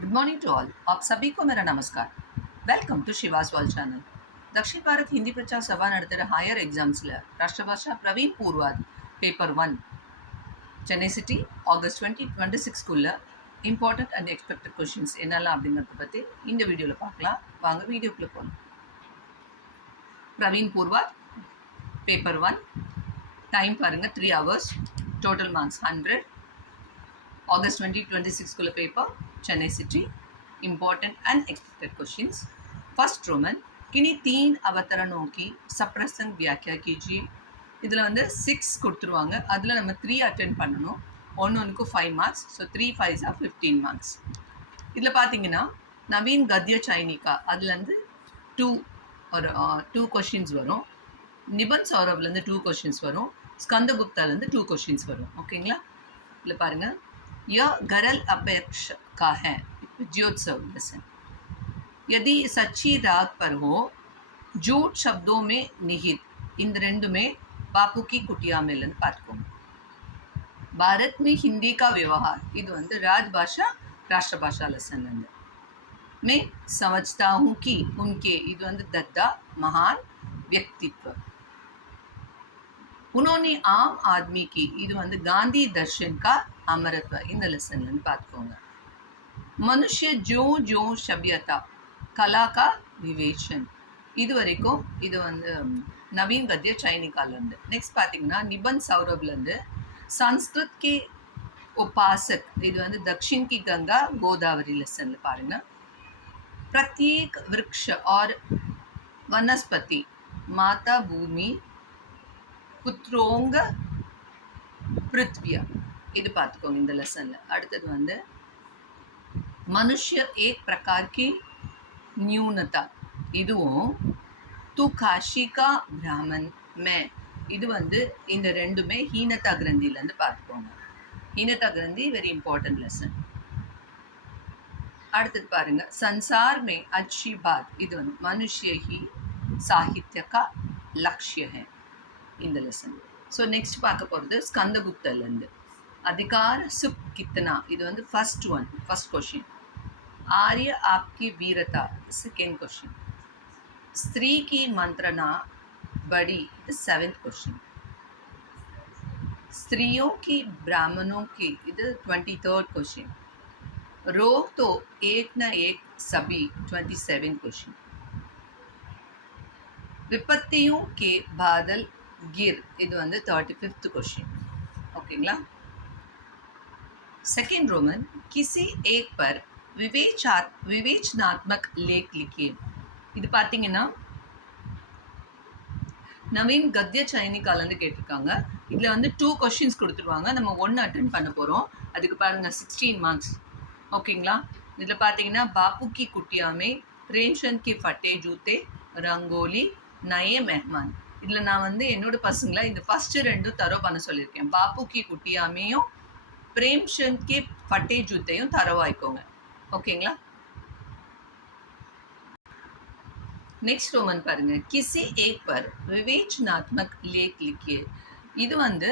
Good morning to all. आप सभी को मेरा नमस्कार। Welcome to Shivas world channel. Dakshin Bharat Hindi Prachar Sabha நடத்துகிற ஹையர் எக்ஸாம்ஸில் Rashtrabhasha Praveen Purvardh paper 1 Chennai city August 2026 important and expected questions என்னெல்லாம் அப்படிங்கிறத பற்றி இந்த வீடியோவில் பார்க்கலாம். வாங்க வீடியோக்குள்ளே போகலாம். பிரவீன் பூர்வாத் பேப்பர் 1 டைம் பாருங்கள் 3 hours, total marks 100. August 2026 paper Chennai city important and expected questions. First Roman किन्हीं 3 अवतरणों की सप्रसंग व्याख्या कीजिए. இதில் வந்து 6 கொடுத்துருவாங்க. அதில் நம்ம 3 அட்டென்ட் பண்ணணும். ஒன்றுக்கு 5 marks. So 3 5s are 15 marks. இதில் பார்த்தீங்கன்னா நவீன் கத்ய சைனிகா அதுலேருந்து 2 கொஷின்ஸ் வரும். நிபன் சௌரவ்லேருந்து 2 கொஷின்ஸ் வரும். ஸ்கந்தகுப்தாலேருந்து 2 கொஷின்ஸ் வரும். ஓகேங்களா? இதில் பாருங்கள், यह गरल अपेक्ष का है ज्योत्सव लसन. यदि सच्ची राग पर हो, झूठ शब्दों में निहित, इन रेंडु में बापू की कुटिया मिलन पाठकों. भारत में हिंदी का व्यवहार ಇದು ಒಂದು राजभाषा राष्ट्रभाषा लसन अंदर मैं समझता हूँ कि उनके ಇದು ಒಂದು दद्दा महान व्यक्तित्व. उन्होंने आम आदमी की ಇದು ಒಂದು गांधी दर्शन का अमरत्व இந்த லெசன்லேருந்து பார்த்துக்கோங்க. மனுஷ்ய ஜோ ஜோ சபியதா கலா கா விவேச்சன் இது வரைக்கும் இது வந்து நவீன் கத்ய சைனிகாலேருந்து. நெக்ஸ்ட் பார்த்தீங்கன்னா நிபன் சௌரவ்லேருந்து संस्कृत के उपासक இது வந்து दक्षिण की गंगा गोदावरी லெசனில் பாருங்கள். प्रत्येक वृक्ष और वनस्पति माता भूमि पुत्रोंग पृथ्विया இது பார்த்துக்கோங்க இந்த லெசனில். அடுத்தது வந்து मनुष्य एक प्रकार की न्यूनता இதுவும் तू काशी का ब्राह्मण मैं இது வந்து இந்த ரெண்டுமே ஹீனதா கிரந்திலேருந்து பார்த்துக்கோங்க. ஹீனதா கிரந்தி வெரி இம்பார்ட்டன்ட் லெசன். அடுத்தது பாருங்க, संसार में अच्छी बात இது வந்து मनुष्य ही साहित्य का लक्ष्य है இந்த லெசன். ஸோ நெக்ஸ்ட் பார்க்க போகிறது ஸ்கந்தகுப்தலேருந்து अधिकार सुख कितना இது வந்து फर्स्ट क्वेश्चन. आर्य आपकी वीरता सेकेंड क्वेश्चन. स्त्री की मंत्रणा बड़ी 7th क्वेश्चन. स्त्रियों की ब्राह्मणों की இது 23rd क्वेश्चन. रोग तो एक न एक सभी 27th क्वेश्चन. विपत्तियों के बादल गिर இது வந்து 35th क्वेश्चन. ஓகேங்களா? सेकेंड रोमन किसी एक पर विवेचनात्मक लेख लिखिए. இது பார்த்தீங்கன்னா நவீன் கத்ய சைனிகாலேருந்து கேட்டிருக்காங்க. இதில் வந்து 2 கொஷின்ஸ் கொடுத்துருவாங்க. நம்ம 1 அட்டென்ட் பண்ண போகிறோம். அதுக்கு பாருங்கள் 16 மார்க்ஸ். ஓகேங்களா? இதில் பார்த்தீங்கன்னா பாப்பு கி குட்டியாமே, பிரேம்சந்த் கி ஃபட்டே ஜூத்தே, ரங்கோலி, நயே மெஹமான். இதில் நான் வந்து என்னோடய பசங்களை இந்த ஃபஸ்ட்டு 2 தரோ பண்ண சொல்லியிருக்கேன். பாப்பு கி குட்டியாமையும் பிரேம்சந்த் கே ஃபட்டே ஜூத்தையும் தரவாய்க்கோங்க. ஓகேங்களா? நெக்ஸ்ட் ரோமன் பாருங்க, கிசி ஏக் பர் விவேச்சனாத்மக் லேக் லிக்கியே. இது வந்து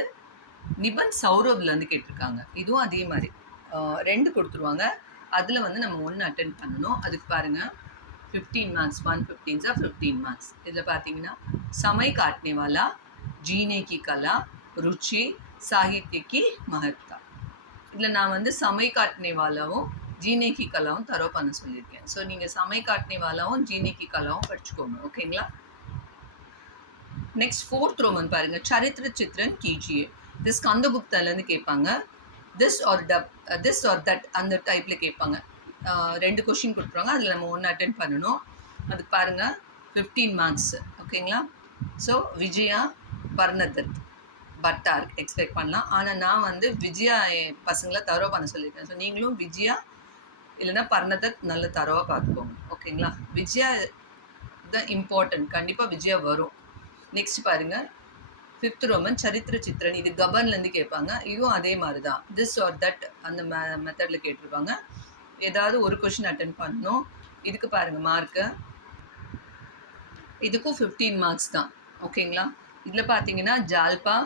நிபன் சௌரவ்லேருந்து கேட்டிருக்காங்க. இதுவும் அதே மாதிரி 2 கொடுத்துருவாங்க. அதில் வந்து நம்ம 1 அட்டென்ட் பண்ணணும். அதுக்கு பாருங்கள் 15 மார்க்ஸ். 1 15s are 15 marks. இதில் பார்த்தீங்கன்னா समय काटने वाला, जीने की कला, रुचि, साहित्य की महत्ता. இதில் நான் வந்து समय काटने वालाவும் जीने की कलाவும் தரோ பண்ண சொல்லியிருக்கேன். ஸோ நீங்கள் समय काटने वालाவும் जीने की कलाவும் படிச்சுக்கோங்க. ஓகேங்களா? நெக்ஸ்ட் 4th ரோமன் பாருங்கள், சரித்திர சித்திரன் கீஜியே. இது ஸ்கந்தகுப்தாலேருந்து கேட்பாங்க. திஸ் ஆர் தட் அந்த டைப்பில் கேட்பாங்க. 2 கொஷின் கொடுத்துருவாங்க. அதில் நம்ம 1 அட்டென்ட் பண்ணணும். அதுக்கு பாருங்கள் 15 மார்க்ஸ். ஓகேங்களா? ஸோ விஜயா பர்ணதத் பட்டார் எக்ஸ்பெக்ட் பண்ணலாம். ஆனால் நான் வந்து விஜயா பசங்களை தரோ பண்ண சொல்லியிருக்கேன். ஸோ நீங்களும் விஜயா இல்லைன்னா பர்ணதத் நல்ல தரவாக பார்த்துக்கோங்க. ஓகேங்களா? விஜயா தான் இம்பார்ட்டன்ட். கண்டிப்பாக விஜயா வரும். நெக்ஸ்ட் பாருங்கள் 5th ரோமன் சரித்திர சித்திரன். இது கபன்லேருந்து கேட்பாங்க. இதுவும் அதே மாதிரி தான். திஸ் ஆர் தட் அந்த மெத்தடில் கேட்டிருப்பாங்க. ஏதாவது ஒரு கொஷின் அட்டென்ட் பண்ணணும். இதுக்கு பாருங்கள் மார்க்கு. இதுக்கும் 15 மார்க்ஸ் தான். ஓகேங்களா? இதில் பார்த்தீங்கன்னா ஜால்பா,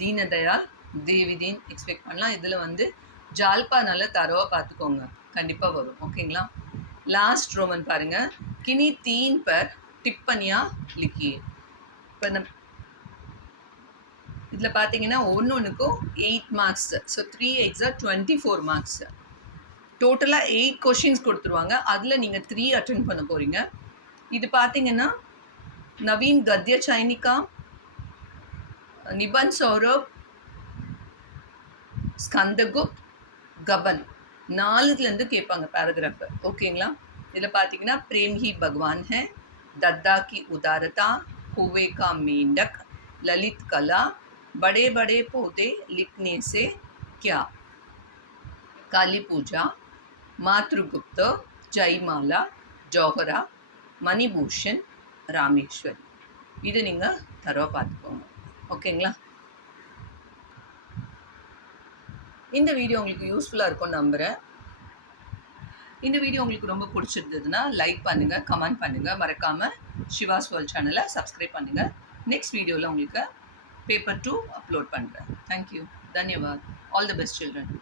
தீனதயாள், தேவிதீன் எக்ஸ்பெக்ட் பண்ணலாம். இதில் வந்து ஜால்பா நல்லா தரவா பார்த்துக்கோங்க, கண்டிப்பாக வரும். ஓகேங்களா? லாஸ்ட் ரோமன் பாருங்கள். கினி தீன் பர் டிப்பனியா லிக்கியே. இப்போ இதில் பார்த்தீங்கன்னா ஒன்றுக்கும் 8 மார்க்ஸ். So 3 8 24 marks. டோட்டலாக 8 கொஷின்ஸ் கொடுத்துருவாங்க. அதில் நீங்கள் 3 அட்டென்ட் பண்ண போகிறீங்க. இது பார்த்தீங்கன்னா நவீன் கத்ய சைனிகா, நிபன் சௌரவ், ஸ்கந்தகுப்த், கபன் 4லேருந்து கேட்பாங்க பேராகிராஃபு. ஓகேங்களா? இதில் பார்த்தீங்கன்னா प्रेम ही भगवान है, दद्दा की उदारता, कुएं का मेंढक, ललित कला, बड़े बड़े पौधे लिखने से क्या, काली पूजा, मातृगुप्त, जयमाला, जौहरा, மணிபூஷன், ராமேஸ்வரி. இது நீங்கள் தரவா பார்த்துக்கோங்க. ஓகேங்களா? இந்த வீடியோ உங்களுக்கு யூஸ்ஃபுல்லாக இருக்கும்னு நம்புகிறேன். இந்த வீடியோ உங்களுக்கு ரொம்ப பிடிச்சிருந்ததுன்னா லைக் பண்ணுங்கள், கமெண்ட் பண்ணுங்கள். மறக்காமல் சிவாஸ் வேர்ல்ட் சேனலை சப்ஸ்கிரைப் பண்ணுங்கள். நெக்ஸ்ட் வீடியோவில் உங்களுக்கு பேப்பர் 2 அப்லோட் பண்ணுறேன். தேங்க்யூ. தன்யவாத். All the best children.